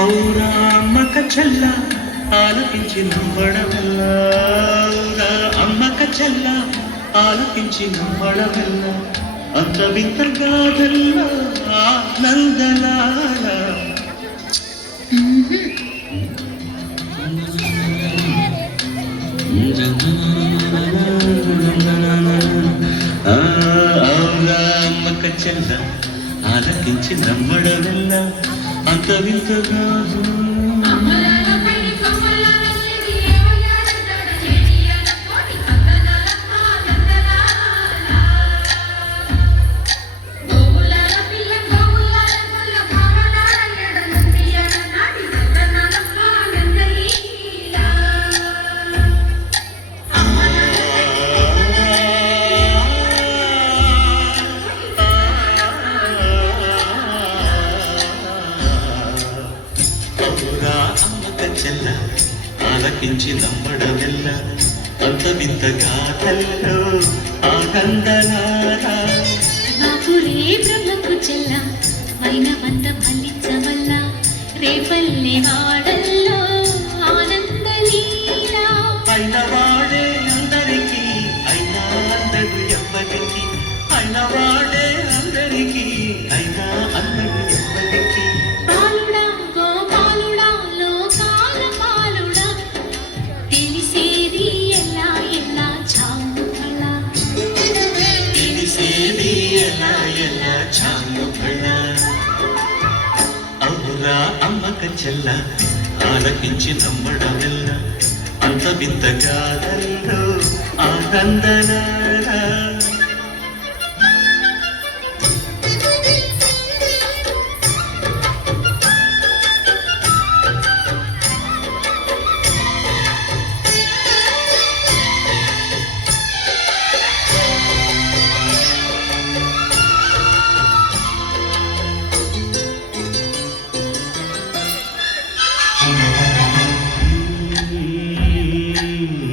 ఔరా అమ్మక చెల్ల ఆలకించి నమ్మడమెల్ల అమ్మక చెల్ల ఆలకించి నమ్మడమెల్ల అంత వింత గాథల్ల ఆనందలాల ఔరా అమ్మక చెల్ల ఆలకించి నమ్మడమెల్ల అంత వింత గాథు చెల్ల ఆలకించి నమ్మడమెల్ల అంత వింత గాథల్లో ఆనందనారా బాపురే బ్రహ్మకు చెల్ల మైనమంత మల్లించవల్ల రేపల్లె వాడల్లో ఆనందలీలా అయిన వాడే అందరికీ అయినా అందరు ఎవ్వరికి అయిన వాడే అందరికీ అయినా అందరు ఎవ్వరికి పాలుడా గోపాలుడా లోకాల పాలుడా తెలిసేది ఎలా ఎలా చావులా తెలిసేది ఎలా ఎలా చాలుబడ ఔరా అమ్మక చెల్ల ఆలకించి నమ్మడమెల్ల అంత వింత గాథల్లో ఆనందనారా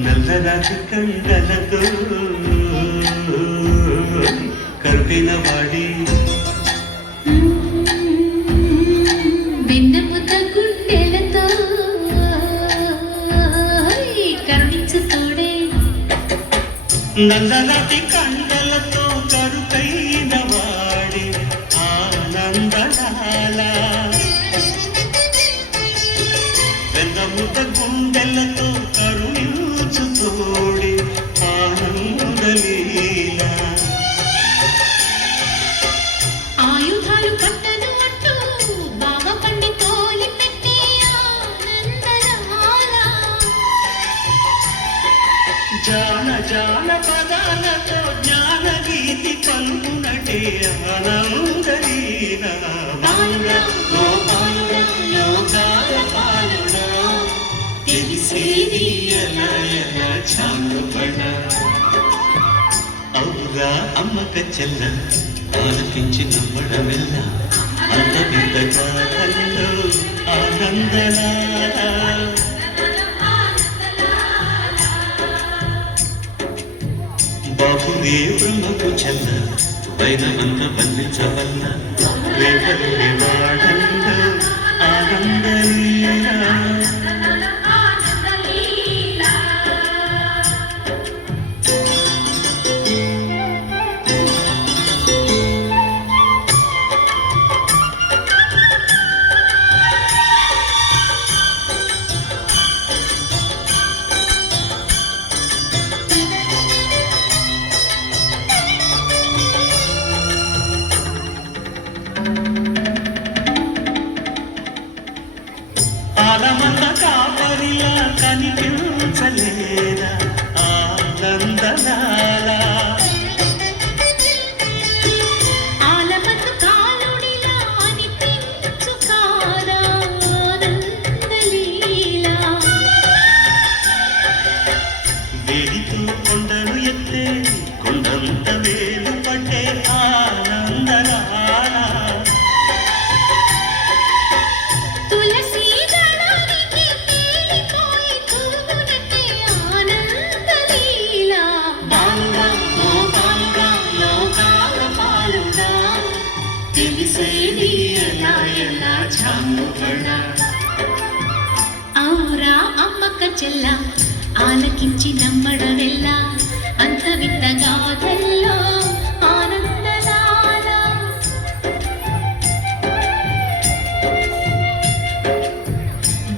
నల్లరాతి కండలతో కరుపిన వాడి వెన్నముద్ద గుండెలతో కరుణించు తోడే నల్లరాతి కండలతో కరుకైన వాడి ఆనందనాల వెన్నముద్ద గుండెలతో కరుణించు తోడి ఆనందలీల ఆయుధాలు పట్టను అంటూ బావ పండి తోలి పెట్టి ఆనందరాల జాన జాన పదాలతో జ్ఞాన గీతి పలుకునటే ఆనందలీల లోకాల పాలన తెలిసేది ఎలా ఎలా చాలుబడ ఔరా అమ్మక చెల్ల ఆలకించి నమ్మడమెల్ల అంత వింత గాథల్లో ఆనందనారా బాపురే బ్రహ్మకు చెల్ల వైనమంత బంధించవల్ల రేపల్లె వాడల్లో ఆనందలీలా ఆలమంద కాపరిలా కనిపించలేదా ఆనందనాల ఆలమతు కాలుడిలా అనిపించు కాదా ఆనందలీలా వేడితో కొండను ఎత్తే కొండంత వేలు పట్టే ఆనందనాల తులసి దళానికి తేలిపోయి తూగునట్టే ఆనందలీలా ఆలకించి నమ్మడవెల్ల అంత వింత గాథల్లో ఆనందలాల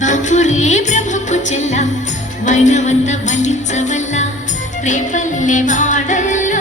బాపురే బ్రహ్మకు చెల్ల వైనవంత వల్లించవల్ల రేపల్లె వాడల్లో